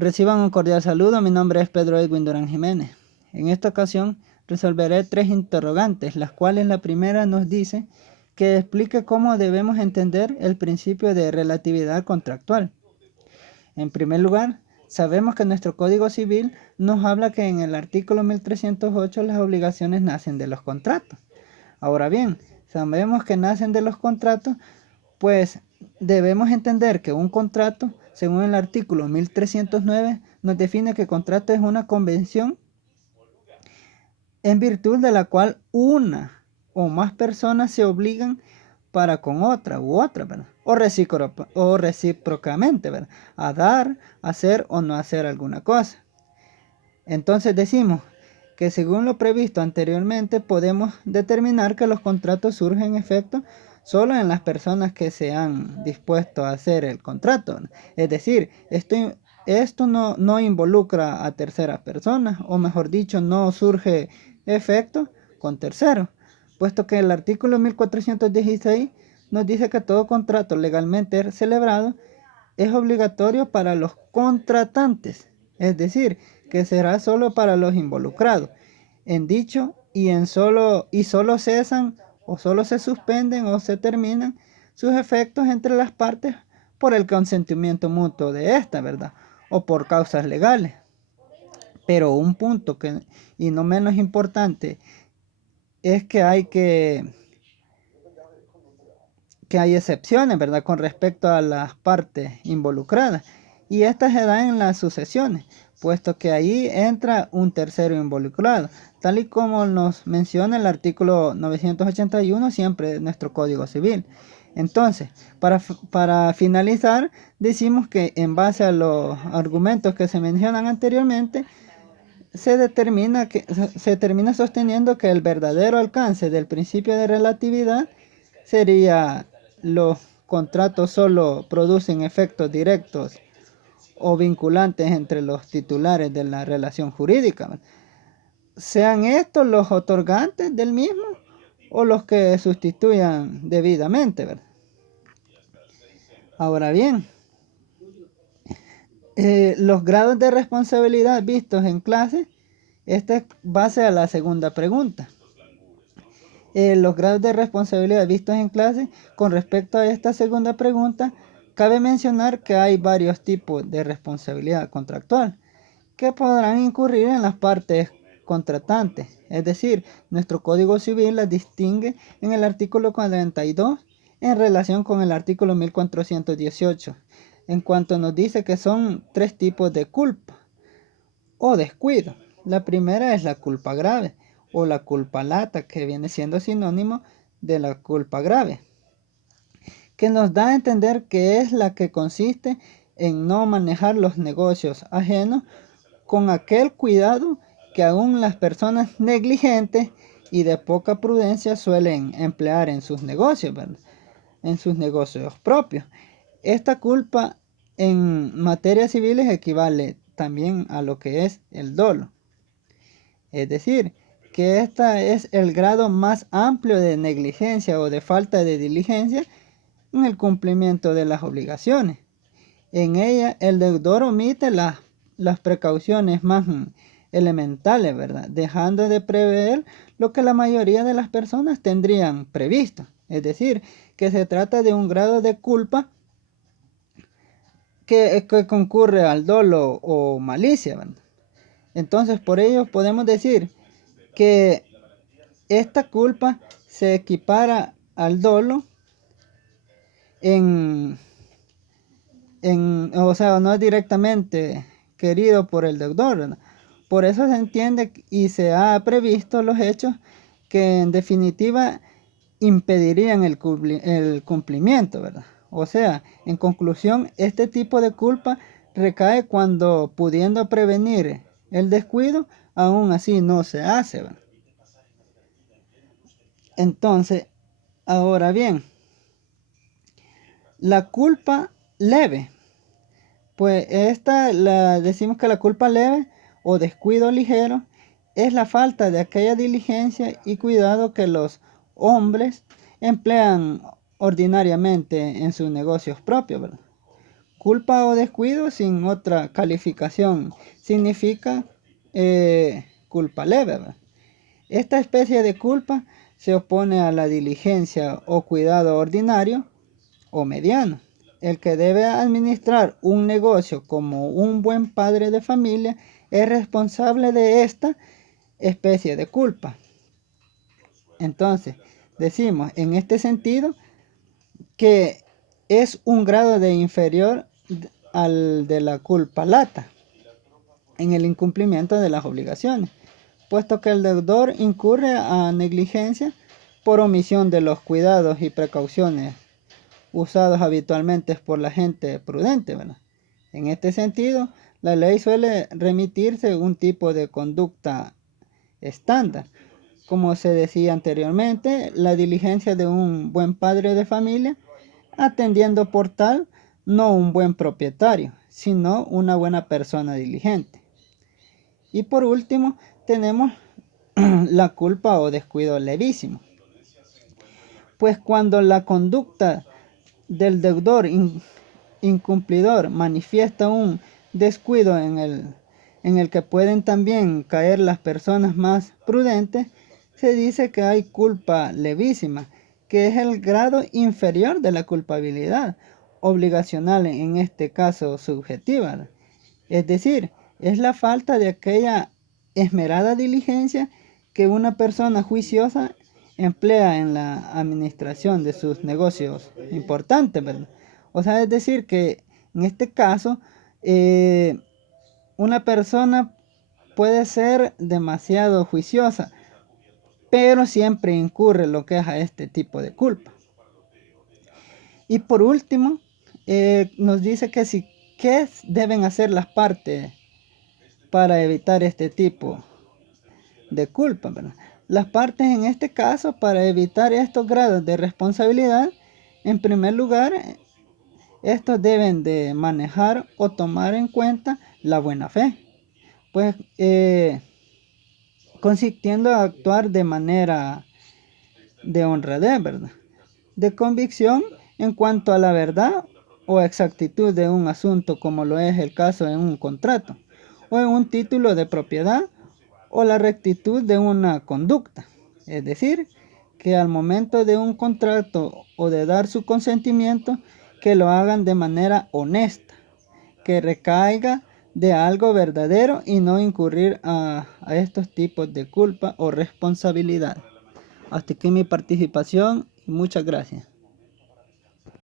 Reciban un cordial saludo, mi nombre es Pedro Edwin Durán Jiménez. En esta ocasión resolveré 3 interrogantes, las cuales la primera nos dice que explique cómo debemos entender el principio de relatividad contractual. En primer lugar, sabemos que nuestro Código Civil nos habla que en el artículo 1308 las obligaciones nacen de los contratos. Ahora bien, sabemos que nacen de los contratos, pues debemos entender que un contrato, según el artículo 1309, nos define que contrato es una convención en virtud de la cual una o más personas se obligan para con otra u otra, ¿verdad? O recíprocamente, ¿verdad? A dar, hacer o no hacer alguna cosa. Entonces decimos que según lo previsto anteriormente podemos determinar que los contratos surgen en efecto solo en las personas que se han dispuesto a hacer el contrato. Es decir, esto no involucra a terceras personas, o mejor dicho, no surge efecto con terceros, puesto que el artículo 1416 nos dice que todo contrato legalmente celebrado es obligatorio para los contratantes, es decir, que será solo para los involucrados en dicho y solo cesan o solo se suspenden o se terminan sus efectos entre las partes por el consentimiento mutuo de esta, ¿verdad? O por causas legales. Pero un punto y no menos importante, es que hay excepciones, ¿verdad? Con respecto a las partes involucradas. Y estas se dan en las sucesiones, puesto que ahí entra un tercero involucrado, tal y como nos menciona el artículo 981 siempre de nuestro Código Civil. Entonces, para finalizar, decimos que en base a los argumentos que se mencionan anteriormente, se termina sosteniendo que el verdadero alcance del principio de relatividad sería: los contratos solo producen efectos directos o vinculantes entre los titulares de la relación jurídica, sean estos los otorgantes del mismo o los que sustituyan debidamente, ¿verdad? Ahora bien, los grados de responsabilidad vistos en clase, esta es base a la segunda pregunta. Los grados de responsabilidad vistos en clase, con respecto a esta segunda pregunta, cabe mencionar que hay varios tipos de responsabilidad contractual que podrán incurrir en las partes contratantes. Es decir, nuestro Código Civil las distingue en el artículo 42 en relación con el artículo 1418, en cuanto nos dice que son 3 tipos de culpa o descuido. La primera es la culpa grave o la culpa lata, que viene siendo sinónimo de la culpa grave, que nos da a entender que es la que consiste en no manejar los negocios ajenos con aquel cuidado que aún las personas negligentes y de poca prudencia suelen emplear en sus negocios, ¿verdad? En sus negocios propios. Esta culpa en materia civiles equivale también a lo que es el dolo. Es decir, que esta es el grado más amplio de negligencia o de falta de diligencia en el cumplimiento de las obligaciones. En ella el deudor omite las precauciones más elementales, ¿verdad? Dejando de prever lo que la mayoría de las personas tendrían previsto. Es decir, que se trata de un grado de culpa que concurre al dolo o malicia, ¿verdad? Entonces, por ello podemos decir que esta culpa se equipara al dolo o sea, no es directamente querido por el deudor, ¿verdad? Por eso se entiende y se ha previsto los hechos que en definitiva impedirían el cumplimiento, ¿verdad? O sea, en conclusión, este tipo de culpa recae cuando, pudiendo prevenir el descuido, aún así no se hace, ¿verdad? Entonces, ahora bien, la culpa leve, pues decimos que la culpa leve o descuido ligero es la falta de aquella diligencia y cuidado que los hombres emplean ordinariamente en sus negocios propios, ¿verdad? culpa o descuido sin otra calificación significa culpa leve, ¿verdad? Esta especie de culpa se opone a la diligencia o cuidado ordinario o mediano. El que debe administrar un negocio como un buen padre de familia es responsable de esta especie de culpa. Entonces, decimos en este sentido que es un grado de inferior al de la culpa lata en el incumplimiento de las obligaciones, puesto que el deudor incurre a negligencia por omisión de los cuidados y precauciones usados habitualmente por la gente prudente, ¿verdad? En este sentido, la ley suele remitirse a un tipo de conducta estándar. Como se decía anteriormente, la diligencia de un buen padre de familia, atendiendo por tal no un buen propietario, sino una buena persona diligente. Y por último, tenemos la culpa o descuido levísimo. Pues cuando la conducta del deudor incumplidor manifiesta un descuido en el que pueden también caer las personas más prudentes, se dice que hay culpa levísima, que es el grado inferior de la culpabilidad obligacional, en este caso subjetiva. Es decir, es la falta de aquella esmerada diligencia que una persona juiciosa emplea en la administración de sus negocios importantes, ¿verdad? O sea, es decir, que en este caso, una persona puede ser demasiado juiciosa, pero siempre incurre lo que es a este tipo de culpa. Y por último, nos dice que qué deben hacer las partes para evitar este tipo de culpa, ¿verdad? Las partes en este caso, para evitar estos grados de responsabilidad, en primer lugar, estos deben de manejar o tomar en cuenta la buena fe, pues consistiendo a actuar de manera de honradez, ¿verdad? De convicción en cuanto a la verdad o exactitud de un asunto, como lo es el caso en un contrato o en un título de propiedad, o la rectitud de una conducta. Es decir, que al momento de un contrato o de dar su consentimiento, que lo hagan de manera honesta, que recaiga de algo verdadero y no incurrir a estos tipos de culpa o responsabilidad. Hasta aquí mi participación y muchas gracias.